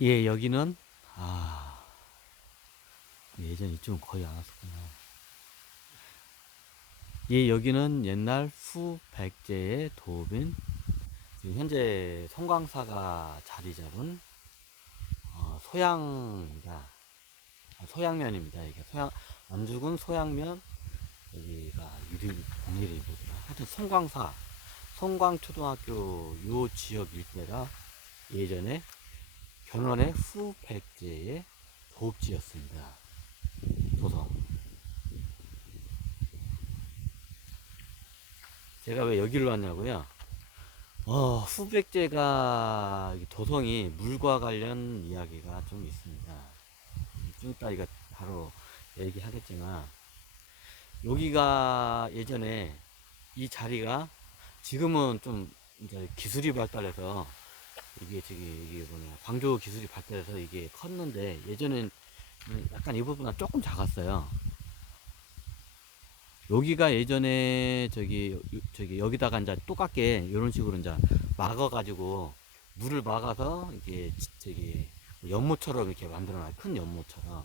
예, 여기는, 예전 이쪽은 거의 안 왔었구나. 예, 여기는 옛날 후백제의 도읍인, 지금 현재 송광사가 자리 잡은, 소양입니다. 소양면입니다. 이게 안죽은 소양면, 여기가 공일이 뭐더라. 하여튼 송광초등학교 요 지역 일대가 예전에 견훤의 후백제의 도읍지였습니다. 도성. 제가 왜 여기로 왔냐고요? 후백제가 도성이 물과 관련 이야기가 좀 있습니다. 좀 이따 이거 바로 얘기하겠지만, 여기가 예전에 이 자리가 지금은 좀 이제 기술이 발달해서 이게 뭐냐, 광교 기술이 발달해서 이게 컸는데, 예전엔 약간 이 부분은 조금 작았어요. 여기가 예전에 저기 여기다가 이제 똑같게 이런 식으로 이제 막아가지고 물을 막아서 이게 저기 연못처럼 이렇게 만들어놔요. 큰 연못처럼.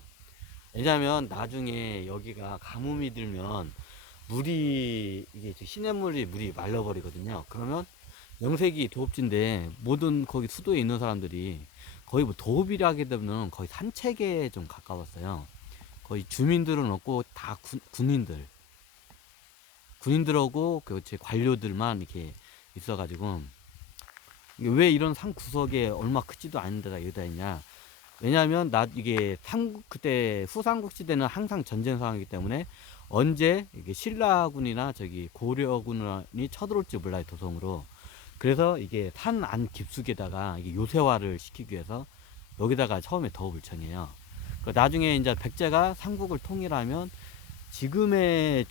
왜냐면 나중에 여기가 가뭄이 들면 물이 이게 시냇물이 물이 말라버리거든요. 그러면 영세기 도읍지인데 모든 거기 수도에 있는 사람들이 거의 뭐 도읍이라 하게 되면 거의 산책에 좀 가까웠어요. 거의 주민들은 없고 다 군인들하고 제 관료들만 이렇게 있어가지고 왜 이런 산 구석에 얼마 크지도 않은 데가 여기다 있냐? 왜냐하면 이게 그때 후삼국 시대는 항상 전쟁 상황이기 때문에 언제 이게 신라군이나 저기 고려군이 쳐들어올지 몰라요, 도성으로. 그래서 이게 산 안 깊숙에다가 이게 요새화를 시키기 위해서 여기다가 처음에 도읍을 청해요. 나중에 이제 백제가 삼국을 통일하면 지금의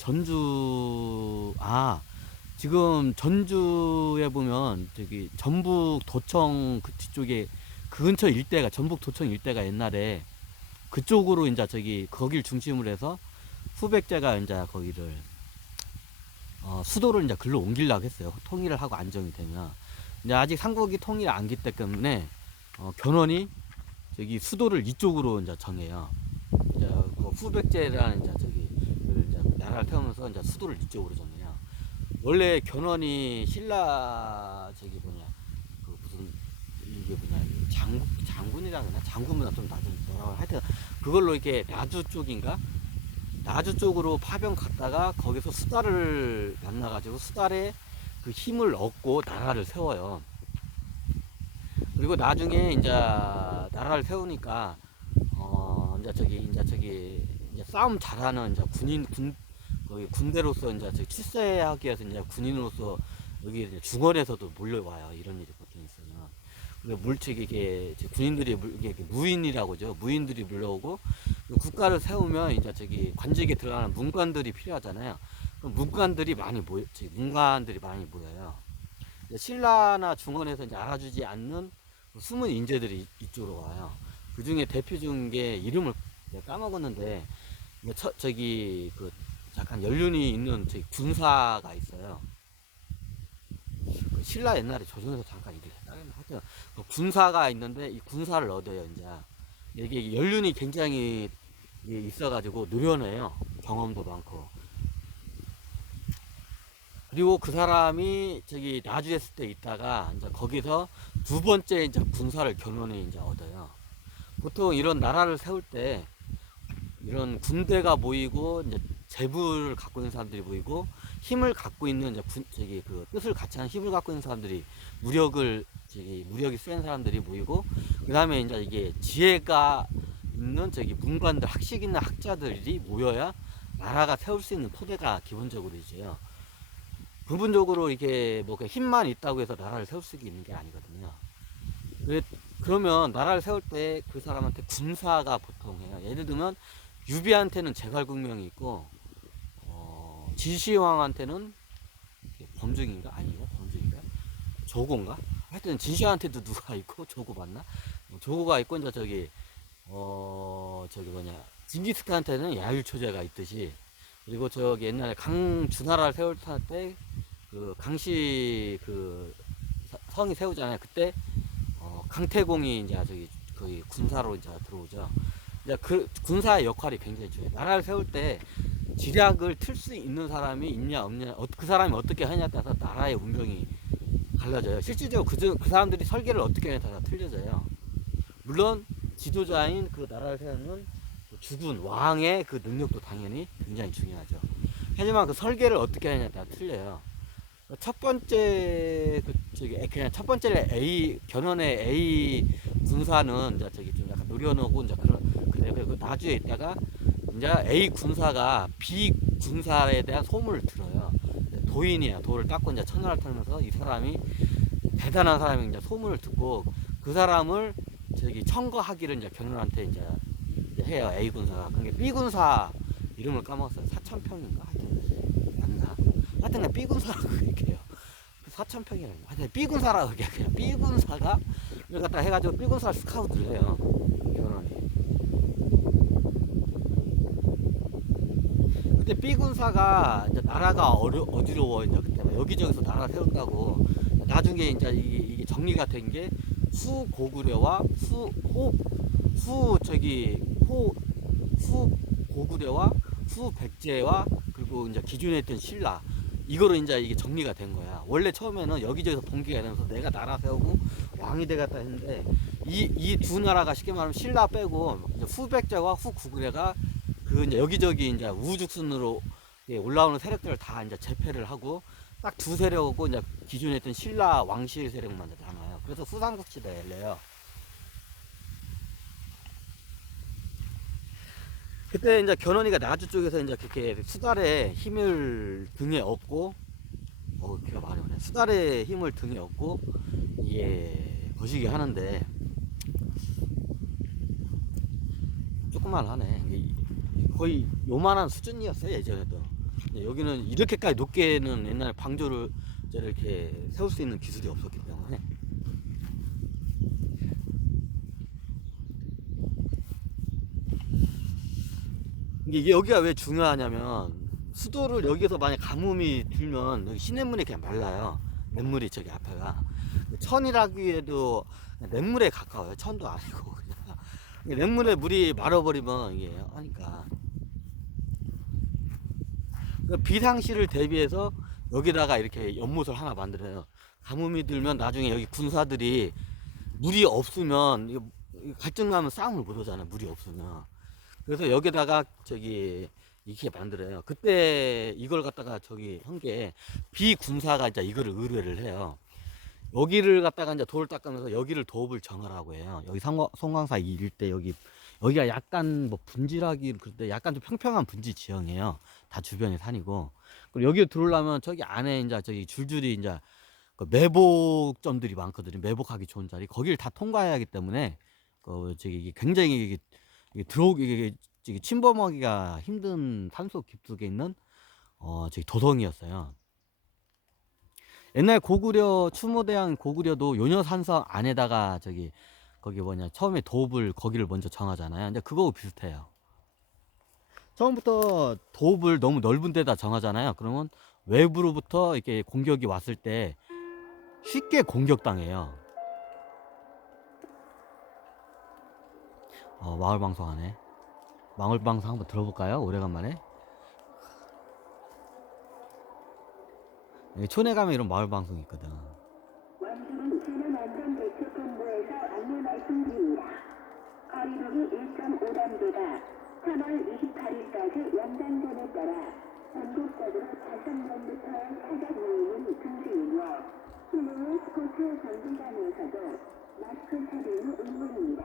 지금 전주에 보면 저기 전북 도청 그 뒤쪽에 그 근처 일대가 전북 도청 일대가 옛날에 그쪽으로 이제 거길 중심으로 해서 후백제가 이제 거기를 수도를 이제 글로 옮기려고 했어요. 통일을 하고 안정이 되면. 근데 아직 삼국이 통일 안기 때문에 견훤이 저기 수도를 이쪽으로 이제 정해요. 이제 그 후백제라는 이제 나라를 태우면서 이제 수도를 이쪽으로 정해요. 원래 견훤이 신라 그 무슨 이게 뭐냐 장군이라 그러나 장군보다 좀 낮은 뭐라고 하여튼 그걸로 이렇게 나주 쪽인가 나주 쪽으로 파병 갔다가 거기서 수달을 만나가지고 수달에 그 힘을 얻고 나라를 세워요. 그리고 나중에 이제 나라를 세우니까 이제 싸움 잘하는 이제 거기 군대로서 이제 출세하기 위해서 이제 군인으로서 여기 이제 중원에서도 몰려와요. 이런 일이 보통 있어요. 그리고 이게 군인들이 이게 무인이라고죠. 무인들이 물러오고 국가를 세우면 이제 관직에 들어가는 문관들이 필요하잖아요. 그럼 문관들이 많이 모여요. 신라나 중원에서 이제 알아주지 않는 숨은 인재들이 이쪽으로 와요. 그 중에 대표 중인 게 이름을 내가 까먹었는데, 그 약간 연륜이 있는 군사가 있어요. 그 신라 옛날에 조선에서 잠깐 일을 했다. 하여튼 그 군사가 있는데 이 군사를 얻어요, 이제. 이게 연륜이 굉장히 있어가지고 노련해요. 경험도 많고. 그리고 그 사람이 나주했을 때 있다가 이제 거기서 두 번째 이제 군사를 견훤히 이제 얻어요. 보통 이런 나라를 세울 때 이런 군대가 모이고 이제 재부를 갖고 있는 사람들이 모이고 힘을 갖고 있는 이제 그 뜻을 같이 하는 힘을 갖고 있는 사람들이 무력이 센 사람들이 모이고 그 다음에 이제 이게 지혜가 있는 문관들 학식 있는 학자들이 모여야 나라가 세울 수 있는 토대가 기본적으로 이제요. 부분적으로 이게 뭐 힘만 있다고 해서 나라를 세울 수 있는 게 아니거든요. 그러면 나라를 세울 때 그 사람한테 군사가 보통 해요. 예를 들면 유비한테는 제갈국명이 있고 진시황한테는 범중인가 아니요 범중인가 조고인가 하여튼 진시황한테도 누가 있고 조고 맞나 조고가 있고 이제 저기 뭐냐 징기스칸한테는 야율초제가 있듯이 그리고 옛날에 주나라를 세울 때 그 강씨 그 성이 세우잖아요. 그때 강태공이 이제 거의 군사로 이제 들어오죠. 이제 그 군사의 역할이 굉장히 중요해요. 나라를 세울 때 지략을 틀 수 있는 사람이 있냐 없냐, 그 사람이 어떻게 하냐에 따라서 나라의 운명이 갈라져요. 실질적으로 그 사람들이 설계를 어떻게 하냐에 따라 틀려져요. 물론 지도자인 그 나라를 세우는 죽은 왕의 그 능력도 당연히 굉장히 중요하죠. 하지만 그 설계를 어떻게 하냐에 따라 틀려요. 첫 번째 그냥 첫 번째 A 견훤의 A 군사는 이제 저기 좀 약간 노련하고 이제 그래 그 나주에 있다가 이제 A 군사가 B 군사에 대한 소문을 들어요. 도인이야. 돌을 닦고 이제 천하를 털면서 이 사람이 대단한 사람이 이제 소문을 듣고 그 사람을 저기 청거하기를 이제 견훤한테 이제 해요. A 군사가. 그게 B 군사 이름을 까먹었어요. 4,000평인가 맞나? 하여튼 B 군사라고 얘기해요. 4,000평이라고. 하여튼 B 군사라고 얘기해요. B 군사가 이걸 갖다 해가지고 B 군사 스카우트를 해요. 견훤이. 그때 B 군사가 이제 나라가 어지러워 이제 그때 여기저기서 나라 세운다고 나중에 이제 이게 정리가 된 게 수고구려와 수고구려와 수백제와 그리고 이제 기존에 있던 신라 이거로 이제 이게 정리가 된 거야. 원래 처음에는 여기저기서 봉기가 되면서 내가 나라 세우고 왕이 되겠다 했는데 이 두 나라가 쉽게 말하면 신라 빼고 이제 후백제와 후고구려가 그 이제 여기저기 이제 우죽순으로 올라오는 세력들을 다 이제 제패를 하고 딱 두 세력하고 이제 기존에 있던 신라 왕실 세력만 남아요. 그래서 후삼국시대래요. 그때 이제 견훤이가 나주 쪽에서 이제 그렇게 수달의 힘을 등에 업고, 걔가 말이 많네. 수달의 힘을 등에 업고, 이게, 거시기 하는데, 조금만 하네. 거의 요만한 수준이었어요, 예전에도. 여기는 이렇게까지 높게는 옛날에 방조를 이렇게 세울 수 있는 기술이 없었기 때문에. 이게 여기가 왜 중요하냐면 수도를 여기서 만약 가뭄이 들면 여기 시냇물이 그냥 말라요. 냇물이 저기 앞에가 천이라기에도 냇물에 가까워요. 천도 아니고 그냥 냇물에 물이 말아버리면 이게 하니까 비상시를 대비해서 여기다가 이렇게 연못을 하나 만들어요. 가뭄이 들면 나중에 여기 군사들이 물이 없으면 갈증 나면 싸움을 못 하잖아요. 물이 없으면. 그래서 여기다가 저기 이렇게 만들어요. 그때 이걸 갖다가 저기 한 게 비군사가 이제 이거를 의뢰를 해요. 여기를 갖다가 이제 돌을 닦으면서 여기를 도읍을 정하라고 해요. 여기 송광사 일대 여기가 약간 뭐 분지라기 그때 약간 좀 평평한 분지 지형이에요. 다 주변에 산이고. 그리고 여기 들어오려면 저기 안에 이제 저기 줄줄이 이제 그 매복점들이 많거든요. 매복하기 좋은 자리. 거기를 다 통과해야 하기 때문에 저기 굉장히 들어오기 침범하기가 힘든 산속 깊숙이 있는 저기 도성이었어요. 옛날 고구려 추모대왕 고구려도 요녀산성 안에다가 저기 거기 처음에 도읍을 거기를 먼저 정하잖아요. 근데 그거하고 비슷해요. 처음부터 도읍을 너무 넓은 데다 정하잖아요. 그러면 외부로부터 이렇게 공격이 왔을 때 쉽게 공격당해요. 마을 방송하네. 마을 방송 한번 들어볼까요? 오래간만에. 촌에 가면 이런 마을 방송이 있거든. 원주민 재난안전대책본부에서 안내 말씀드립니다. 거리두기 1.5단계가 3월 28일까지 연장됨에 따라 전국적으로 5명부터의 사적 모임은 금지이며 실내 스포츠 경기장에서도 마스크 착용이 의무입니다.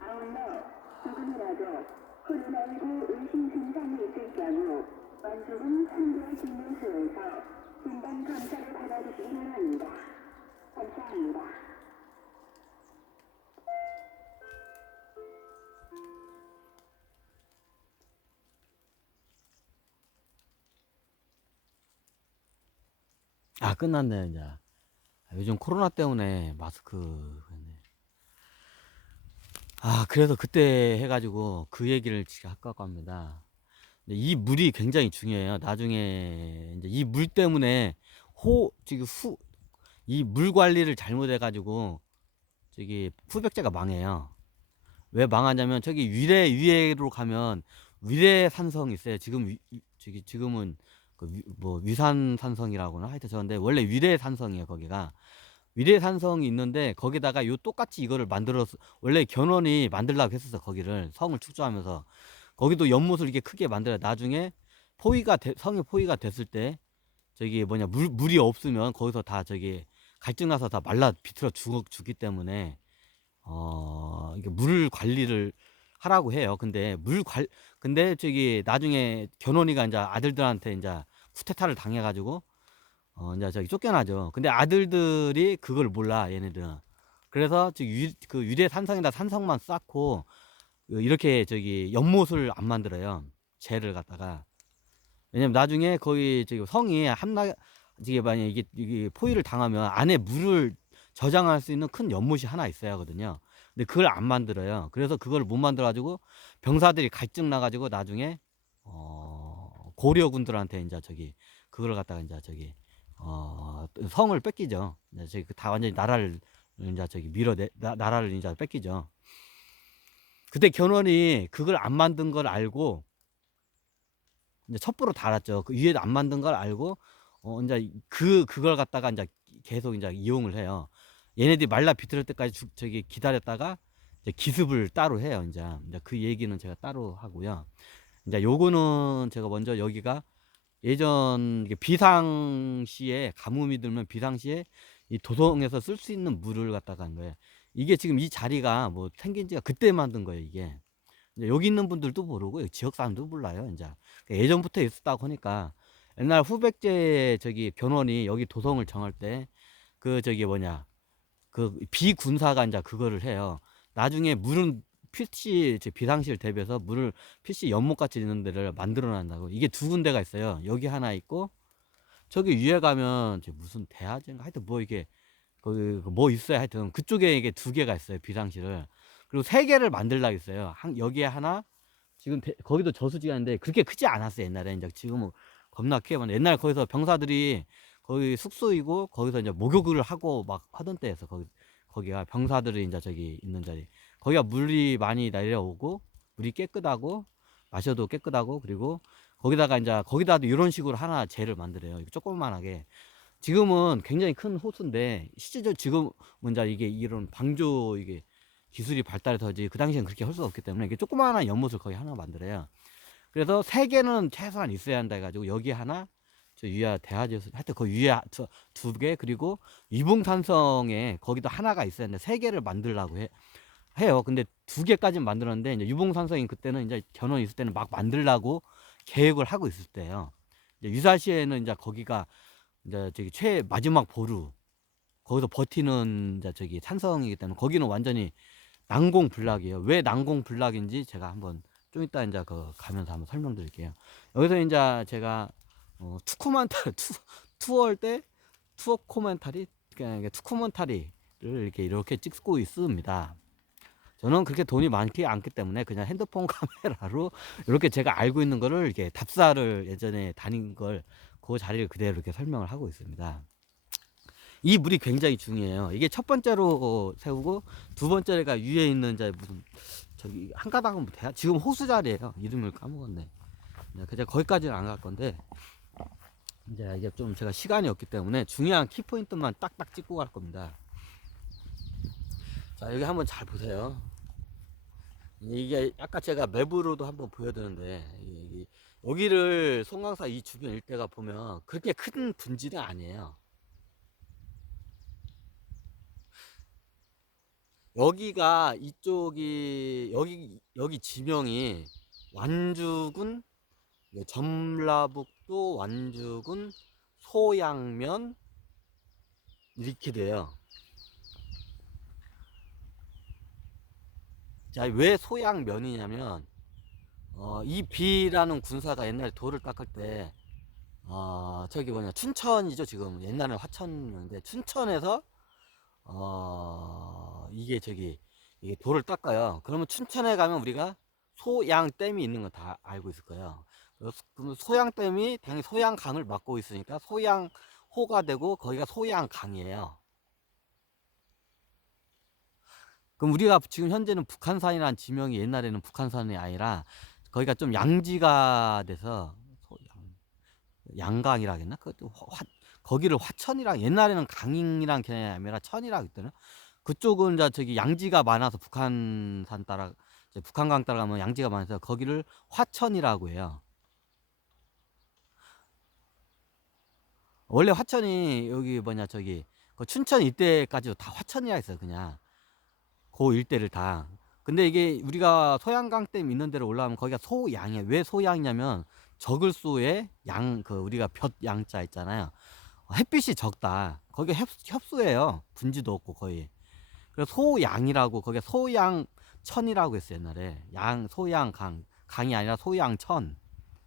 아울러 조금이라도 코로나19 의심 증상이 있을 경우 원주민 선교진료소에서 진단 검사를 받아주시기 바랍니다. 감사합니다. 끝났네 이제. 요즘 코로나 때문에 마스크. 그래서 그때 해가지고 그 얘기를 지금 할까 합니다. 이 물이 굉장히 중요해요. 나중에 이제 이 물 때문에 이 물 관리를 잘못해가지고 저기 후백제가 망해요. 왜 망하냐면 저기 위례로 가면 위례산성이 있어요. 저기 지금은 뭐 위산산성이라고나 하여튼 저런데 원래 위례산성이에요. 거기가 위례산성이 있는데 거기다가 요 똑같이 이거를 만들어서 원래 견훤이 만들려고 했었어. 거기를 성을 축조하면서 거기도 연못을 이렇게 크게 만들어 나중에 성이 포위가 됐을 때 저기 뭐냐 물이 없으면 거기서 다 저기 갈증 나서 다 말라 비틀어 죽기 때문에 이게 물 관리를 하라고 해요. 근데 저기 나중에 견훤이가 이제 아들들한테 이제 쿠데타를 당해가지고 이제 저기 쫓겨나죠. 근데 아들들이 그걸 몰라 얘네들은. 그래서 그 유대 산성에다 산성만 쌓고 이렇게 저기 연못을 안 만들어요. 재를 갖다가. 왜냐면 나중에 거기 저기 성이 이게 만약 이게 포위를 당하면 안에 물을 저장할 수 있는 큰 연못이 하나 있어야 하거든요. 근데 그걸 안 만들어요. 그래서 그걸 못 만들어 가지고 병사들이 갈증 나 가지고 나중에 고려군들한테 이제 저기 그걸 갖다가 이제 저기 성을 뺏기죠. 이제 저기 다 완전히 나라를 이제 저기 나라를 이제 뺏기죠. 그때 견훤이 그걸 안 만든 걸 알고 이제 첩보로 달았죠. 그 위에도 안 만든 걸 알고 이제 그걸 갖다가 이제 계속 이제 이용을 해요. 얘네들이 말라 비틀을 때까지 저기 기다렸다가 이제 기습을 따로 해요. 이제 그 얘기는 제가 따로 하고요. 이제 요거는 제가 먼저 여기가 예전 비상시에 가뭄이 들면 비상시에 이 도성에서 쓸 수 있는 물을 갖다가 한 거예요. 이게 지금 이 자리가 뭐 생긴 지가 그때 만든 거예요. 이게 여기 있는 분들도 모르고 지역 사람도 몰라요. 이제 예전부터 있었다고 하니까 옛날 후백제 저기 견훤이 여기 도성을 정할 때 그 저기 뭐냐 그 비군사가 이제 그거를 해요. 나중에 물은 필시 비상시를 대비해서 물을 필시 연못같이 있는 데를 만들어 놨다고. 이게 두 군데가 있어요. 여기 하나 있고 저기 위에 가면 무슨 대하전가 하여튼 뭐 이게 뭐 있어요. 하여튼 그쪽에 이게 두 개가 있어요. 비상시를. 그리고 세 개를 만들려고 했어요. 여기에 하나 지금 거기도 저수지가 있는데 그렇게 크지 않았어요. 옛날에 이제 지금은 겁나 크게 옛날 거기서 병사들이 거기 숙소이고 거기서 이제 목욕을 하고 막 하던 때였어. 거기가 병사들이 이제 저기 있는 자리. 거기가 물이 많이 내려오고 물이 깨끗하고 마셔도 깨끗하고 그리고 거기다도 이런 식으로 하나 재를 만들어요. 조그만하게. 지금은 굉장히 큰 호수인데 실제로 지금은 이제 이게 이런 방조 이게 기술이 발달해서지 그 당시엔 그렇게 할 수가 없기 때문에 이게 조그마한 연못을 거의 하나 만들어요. 그래서 세 개는 최소한 있어야 한다 해가지고 여기 하나 저 위에 대하지에서 하여튼 그 위에 두 개 그리고 유봉산성에 거기도 하나가 있어야 하는데 세 개를 만들려고 해요. 근데 두 개까지 만들었는데 이제 유봉산성이 그때는 이제 견훤 있을 때는 막 만들려고 계획을 하고 있을 때예요. 이제 유사시에는 이제 거기가 이제 저기 마지막 보루 거기서 버티는 이제 저기 산성이기 때문에 거기는 완전히 난공불락이에요. 왜 난공불락인지 제가 한번 좀 이따 이제 가면서 한번 설명드릴게요. 여기서 이제 제가 투어할 때 투어 코멘타리 그러니까 투코멘타리를 이렇게 찍고 있습니다. 저는 그렇게 돈이 많지 않기 때문에 그냥 핸드폰 카메라로 이렇게 제가 알고 있는 거를 이렇게 답사를 예전에 다닌 걸 그 자리를 그대로 이렇게 설명을 하고 있습니다. 이 물이 굉장히 중요해요. 이게 첫 번째로 세우고 두 번째가 위에 있는 무슨 저기 한 가닥은 뭐 지금 호수 자리예요. 이름을 까먹었네. 그냥 거기까지는 안 갈 건데 이제 좀 제가 시간이 없기 때문에 중요한 키포인트만 딱딱 찍고 갈 겁니다. 자 여기 한번 잘 보세요. 이게 아까 제가 맵으로도 한번 보여드렸는데 여기를 송강사 이 주변 일대가 보면 그렇게 큰 분지는 아니에요. 여기가 이쪽이 여기 지명이 완주군 전라북도 완주군 소양면 이렇게 돼요. 자, 왜 소양면이냐면 이 비라는 군사가 옛날에 돌을 닦을 때 저기 뭐냐 춘천이죠. 지금 옛날에 화천인데 춘천에서 이게 돌을 닦아요. 그러면 춘천에 가면 우리가 소양댐이 있는 거 다 알고 있을 거예요. 그럼 소양댐이 당연히 소양강을 막고 있으니까 소양호가 되고 거기가 소양강이에요. 그럼 우리가 지금 현재는 북한산이라는 지명이 옛날에는 북한산이 아니라 거기가 좀 양지가 돼서 양강이라 하겠나? 그것도 거기를 화천이랑 옛날에는 강이랑 개념이 아니라 천이라고 했더라. 그쪽은 이제 저기 양지가 많아서 북한산 따라 이제 북한강 따라가면 양지가 많아서 거기를 화천이라고 해요. 원래 화천이 여기 뭐냐 저기 그 춘천 이때까지도 다 화천이라 했어요. 그냥 그 일대를 다. 근데 이게 우리가 소양강댐 있는 데로 올라가면 거기가 소양이에요. 왜 소양이냐면 적을수에 양 그 우리가 볕 양자 있잖아요. 햇빛이 적다. 거기가 협수예요. 분지도 없고 거의. 그래서 소양이라고 거기가 소양천이라고 했어요 옛날에. 양 소양강 강이 아니라 소양천.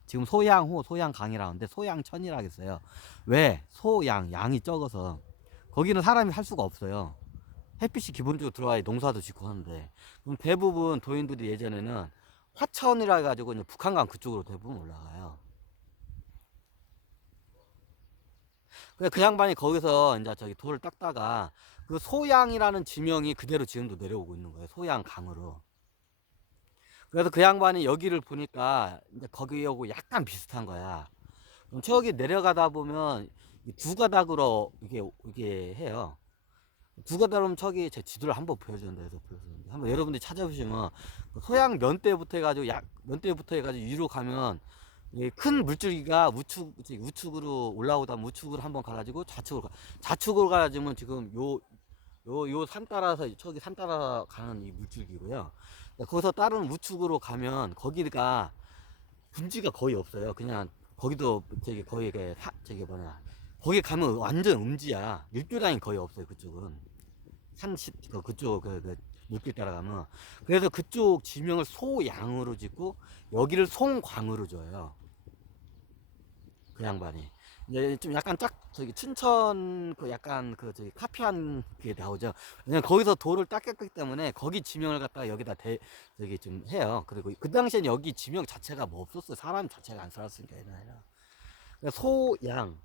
지금 소양호 소양강이라고 하는데 소양천이라고 했어요. 왜? 양이 적어서 거기는 사람이 살 수가 없어요. 햇빛이 기본적으로 들어와야 농사도 짓고 하는데. 그럼 대부분 도인들이 예전에는 화천이라 해가지고 이제 북한강 그쪽으로 대부분 올라가요. 그 양반이 거기서 이제 저기 돌을 닦다가 그 소양이라는 지명이 그대로 지금도 내려오고 있는 거예요. 소양강으로. 그래서 그 양반이 여기를 보니까 이제 거기하고 약간 비슷한 거야. 그럼 저기 내려가다 보면 두 가닥으로 이게 해요. 두 가닥으로 저기 제 지도를 한번 보여주는데 해서 보여주는데 한번 여러분들이 찾아보시면 소양 면대부터 해가지고 면대부터 해가지고 위로 가면 큰 물줄기가 우측으로 올라오다 우측으로 한번 가가지고 좌측으로 가가지고 지금 요 산 따라서 저기 산 따라 가는 이 물줄기고요. 거기서 다른 우측으로 가면 거기가 분지가 거의 없어요. 그냥 거기도 거의 거기 가면 완전 음지야. 밀교량이 거의 없어요. 그쪽은 그쪽 물길 따라가면. 그래서 그쪽 지명을 소양으로 짓고 여기를 송광으로 줘요. 그 양반이. 이제 좀 약간 저기 춘천 약간 저기 카피한 게 나오죠. 왜냐면 거기서 돌을 닦았기 때문에 거기 지명을 갖다가 여기다 저기 좀 해요. 그리고 그 당시엔 여기 지명 자체가 뭐 없었어요. 사람 자체가 안 살았으니까 옛날에는. 소양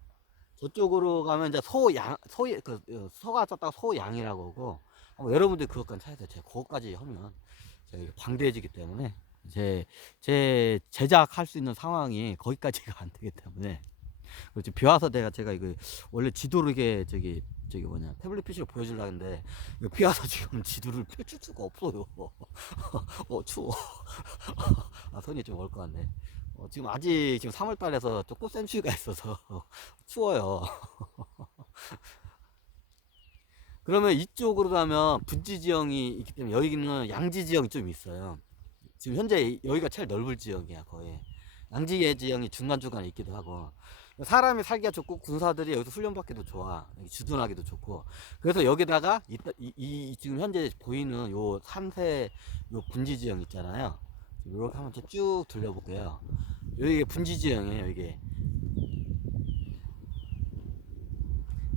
저쪽으로 가면 이제 소가 썼다가 소양이라고 하고 여러분들 그것까지 찾아야 돼요. 제가 그것까지 하면 제가 광대해지기 때문에 제 제작할 수 있는 상황이 거기까지가 안 되기 때문에 그렇지. 비와서 제가 이거 원래 지도를 이게 저기 뭐냐 태블릿 PC로 보여주려고 했는데 비와서 지금 지도를 펼칠 수가 없어요. 추워. 손이 좀 얼 것 같네. 지금 아직 지금 3월달에서 좀 꽃샘추위가 있어서 추워요. 그러면 이쪽으로 가면 분지 지형이 있기 때문에 여기는 양지 지형이 좀 있어요. 지금 현재 여기가 제일 넓을 지역이야 거의. 양지 지형이 중간중간에 있기도 하고 사람이 살기가 좋고 군사들이 여기서 훈련받기도 좋아. 주둔하기도 좋고. 그래서 여기다가 지금 현재 보이는 요 3세 요 분지 지형 있잖아요. 이렇게 한번 쭉 들려볼게요. 여기 분지 지형이에요. 이게.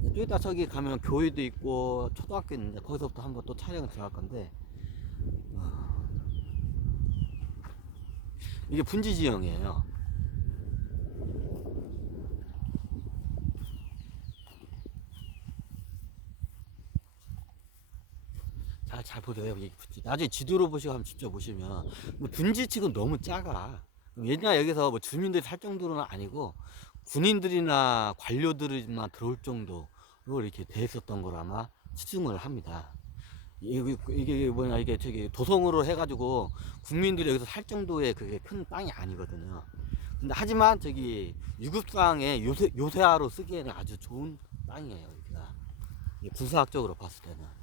좀 이따 저기 가면 교회도 있고 초등학교 있는데 거기서부터 한번 또 촬영을 들어갈 건데 이게 분지 지형이에요. 잘 보세요. 여기 분지. 나중에 지도로 보시고 한번 직접 보시면 분지측은 너무 작아. 옛날 여기서 뭐 주민들이 살 정도는 아니고 군인들이나 관료들이만 들어올 정도로 이렇게 돼 있었던 걸 아마 추정을 합니다. 이게 뭐냐 이게 저기 도성으로 해가지고 국민들이 여기서 살 정도의 그게 큰 땅이 아니거든요. 근데 하지만 저기 유급상에 요새화로 쓰기에는 아주 좋은 땅이에요. 여기가 군사학적으로 봤을 때는.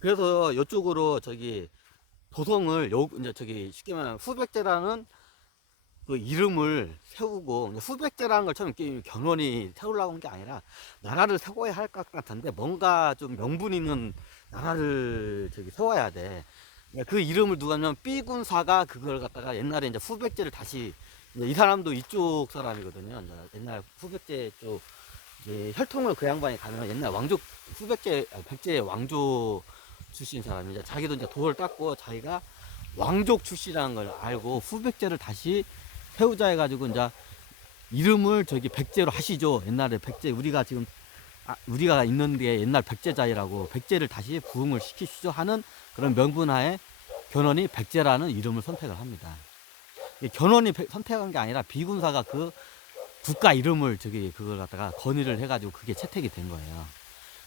그래서 이쪽으로 저기 도성을 이제 저기 쉽게 말하면 후백제라는 그 이름을 세우고 후백제라는 걸 처음 견훤히 세우려고 한 게 아니라 나라를 세워야 할 것 같은데 뭔가 좀 명분 있는 나라를 저기 세워야 돼. 그 이름을 누가 하면 B군사가 그걸 갖다가 옛날에 이제 후백제를 다시 이 사람도 이쪽 사람이거든요. 이제 옛날 후백제 쪽 혈통을 그 양반이 가면 옛날 왕족 백제 왕조 출신 사람이 이제 자기도 이제 돌을 닦고 자기가 왕족 출신이라는 걸 알고 후백제를 다시 세우자 해가지고 이제 이름을 저기 백제로 하시죠. 옛날에 백제 우리가 지금 우리가 있는 게 옛날 백제자리라고 백제를 다시 부흥을 시키시죠 하는 그런 명분하에 견훤이 백제라는 이름을 선택을 합니다. 견훤이 선택한 게 아니라 비군사가 그 국가 이름을 그걸 갖다가 건의를 해가지고 그게 채택이 된 거예요.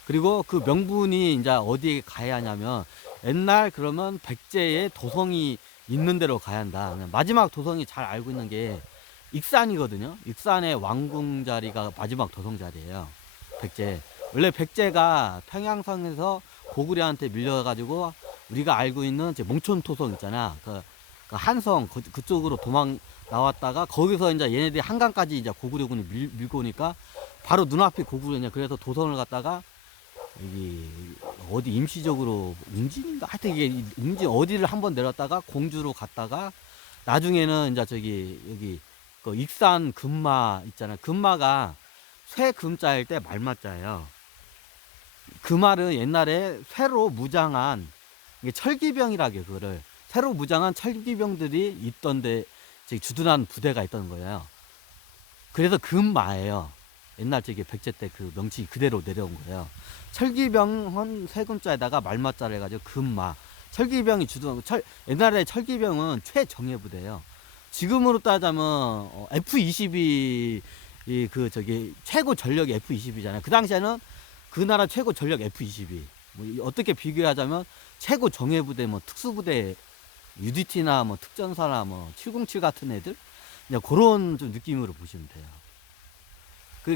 그리고 그 명분이 이제 어디에 가야 하냐면 옛날 그러면 백제의 도성이 있는 데로 가야 한다. 마지막 도성이 잘 알고 있는 게 익산이거든요. 익산의 왕궁 자리가 마지막 도성 자리예요. 백제. 원래 백제가 평양성에서 고구려한테 밀려가지고 우리가 알고 있는 몽촌 토성 있잖아. 그 한성 그쪽으로 도망 나왔다가 거기서 이제 얘네들이 한강까지 이제 고구려군이 밀고 오니까 바로 눈앞에 고구려냐. 그래서 도성을 갖다가 여기 어디 임시적으로 웅진인가 하여튼 이게 웅진 어디를 한번 내렸다가 공주로 갔다가 나중에는 이제 여기 그 익산 금마 있잖아요. 금마가 쇠 금자일 때 말마자예요. 그 말은 옛날에 새로 무장한 이게 철기병이라게 그거를 새로 무장한 철기병들이 있던데 주둔한 부대가 있던 거예요. 그래서 금마예요. 옛날 백제 때 그 명칭이 그대로 내려온 거예요. 철기병은 세 금자에다가 말마자를 해가지고 금마. 철기병이 주둔한 옛날에 철기병은 최정예부대예요. 지금으로 따자면 F-22 최고 전력이 F-22잖아요. 그 당시에는 그 나라 최고 전력 F-22. 뭐 어떻게 비교하자면 최고 정예부대, 뭐 특수부대, UDT나 뭐 특전사나 뭐 707 같은 애들, 그냥 그런 좀 느낌으로 보시면 돼요.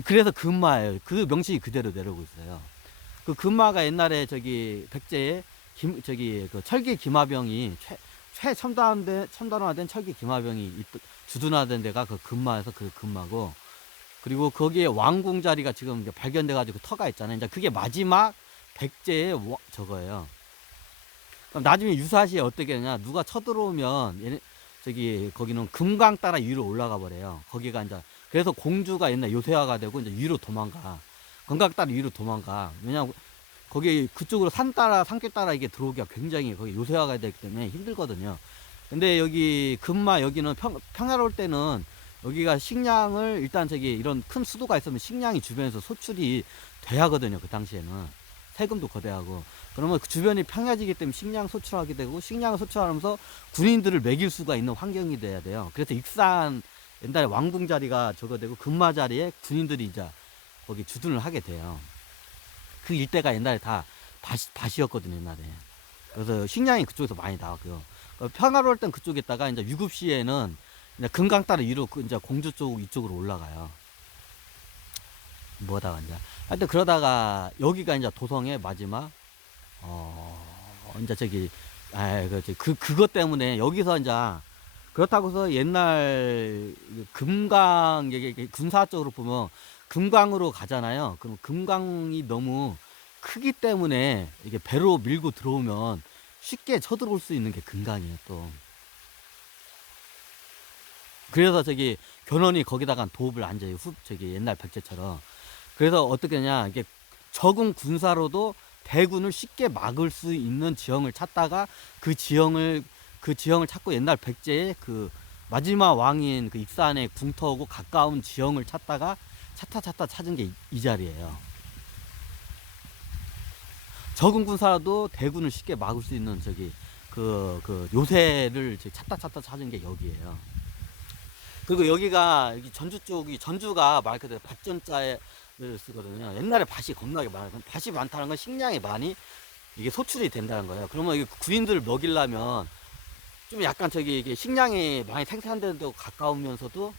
그래서 금마예요. 그 명칭이 그대로 내려오고 있어요. 그 금마가 옛날에 백제에 그 철기 기마병이 첨단화된 철기 기마병이 주둔하던 데가 그 금마에서 그 금마고, 그리고 거기에 왕궁 자리가 지금 발견돼가지고 터가 있잖아요. 이제 그게 마지막 백제의 저거예요. 그럼 나중에 유사시에 어떻게 되냐? 누가 쳐들어오면 거기는 금강 따라 위로 올라가 버려요. 거기가 이제 그래서 공주가 옛날 요새화가 되고 이제 위로 도망가. 금강 따라 위로 도망가. 왜냐면 거기 그쪽으로 산길 따라 이게 들어오기가 굉장히 거기 요새화가 되기 때문에 힘들거든요. 근데 여기 금마 여기는 평화로울 때는 여기가 식량을 일단 이런 큰 수도가 있으면 식량이 주변에서 소출이 돼야 하거든요. 그 당시에는. 세금도 거대하고. 그러면 그 주변이 평야지기 때문에 식량 소출하게 되고, 식량을 소출하면서 군인들을 먹일 수가 있는 환경이 돼야 돼요. 그래서 익산 옛날에 왕궁 자리가 저거 되고 금마 자리에 군인들이 이제 거기 주둔을 하게 돼요. 그 일대가 옛날에 다 밭이었거든요, 옛날에. 그래서 식량이 그쪽에서 많이 나왔고요. 평화로울 땐 그쪽에다가 이제 유급시에는 이제 금강 따라 위로 이제 공주 쪽 이쪽으로 올라가요. 뭐다가 이제 하여튼 그러다가 여기가 이제 도성의 마지막 이제 그것 때문에 여기서 이제 그렇다고 해서 옛날 금강 군사적으로 보면 금강으로 가잖아요. 그럼 금강이 너무 크기 때문에 이게 배로 밀고 들어오면 쉽게 쳐들어올 수 있는 게 금강이에요, 또. 그래서 견훤이 거기다가 도읍을 앉아요. 옛날 백제처럼. 그래서 어떻게 하냐, 이게 적은 군사로도 대군을 쉽게 막을 수 있는 지형을 찾다가 그 지형을 찾고 옛날 백제의 그 마지막 왕인 그 익산의 궁터하고 가까운 지형을 찾다가 찾다 찾은 게 이 자리예요. 적은 군사라도 대군을 쉽게 막을 수 있는 요새를 찾다 찾은 게 여기예요. 그리고 여기가 전주가 말 그대로 밭전자를 쓰거든요. 옛날에 밭이 겁나게 많아요. 밭이 많다는 건 식량이 많이 이게 소출이 된다는 거예요. 그러면 이게 군인들을 먹이려면 좀 약간 이게 식량이 많이 생산되는 데고 가까우면서도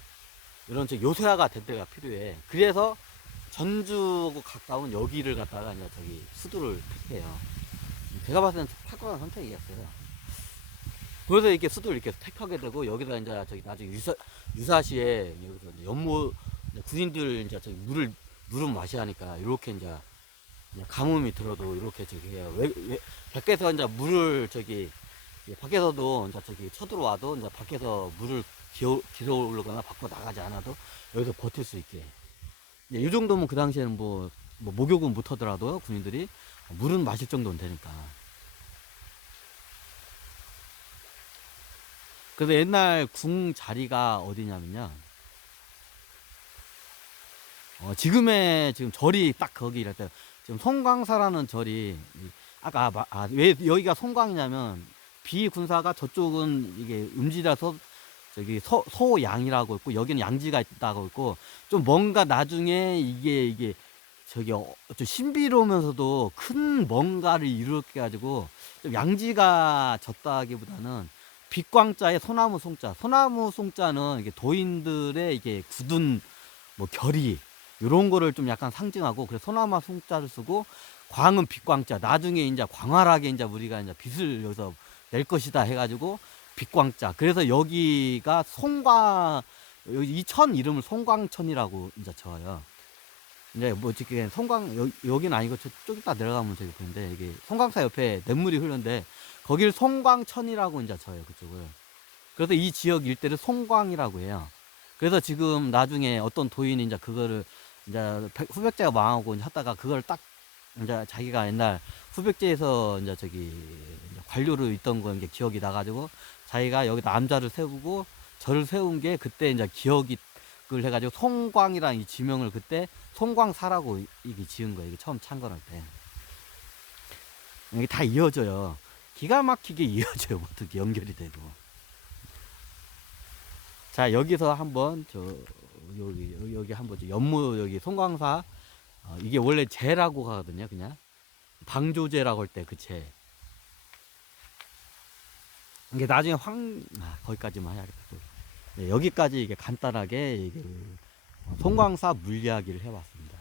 이런 요새화가 된 데가 필요해. 그래서 전주하고 가까운 여기를 갖다가 이제 수도를 택해요. 제가 봤을 때는 탁월한 선택이었어요. 그래서 이렇게 수도를 이렇게 택하게 되고, 여기다 이제 나중에 유사시에 여기서 이제 군인들 이제 물을 마셔야 하니까 이렇게 이제 가뭄이 들어도 이렇게 해요. 밖에서 이제 물을 밖에서도 이제 쳐들어와도 이제 밖에서 물을 기어 오르거나 밖으로 나가지 않아도 여기서 버틸 수 있게. 이 정도면 그 당시에는 뭐 목욕은 못 하더라도 군인들이 물은 마실 정도는 되니까. 그래서 옛날 궁 자리가 어디냐면요. 지금 절이 딱 거기랄 때 지금 송광사라는 절이 왜 여기가 송광이냐면 비군사가 저쪽은 이게 음지라서 저기 소양이라고 있고 여기는 양지가 있다고 있고 좀 뭔가 나중에 이게 저기 좀 신비로우면서도 큰 뭔가를 이루게 가지고 좀 양지가 졌다기보다는 빛광자의 소나무 송자. 소나무 송자는 이게 도인들의 이게 굳은 뭐 결이 이런 거를 좀 약간 상징하고 그래서 소나무 송자를 쓰고 광은 빛광자. 나중에 이제 광활하게 이제 우리가 이제 빛을 여기서 낼 것이다 해가지고 빛광자. 그래서 여기가 이 천 이름을 송광천이라고 이제 적어요. 이제 뭐 지금 여기는 아니고 저쪽 있다 내려가면 저기 보이는데 이게 송광사 옆에 냇물이 흐르는데 거길 송광천이라고 이제 쳐요 그쪽을. 그래서 이 지역 일대를 송광이라고 해요. 그래서 지금 나중에 어떤 도인이 이제 그거를 이제 후백제가 망하고 이제 하다가 그걸 딱 이제 자기가 옛날 후백제에서 이제 저기 관료로 있던 거 이제 기억이 나가지고 자기가 여기다 암자를 세우고 절을 세운 게 그때 이제 기억이 그걸 해가지고 송광이라는 이 지명을 그때 송광사라고 이게 지은 거예요. 이게 처음 창건할 때. 이게 다 이어져요. 기가 막히게 이어져요. 어떻게 연결이 되고. 자, 여기서 한번 여기 한번 연무 여기 송광사 이게 원래 제라고 하거든요. 그냥 방조제라고 할 때 그 제. 이게 나중에 거기까지만 해야겠다. 네, 여기까지 이게 간단하게 이게 송광사 물리학기를 해봤습니다.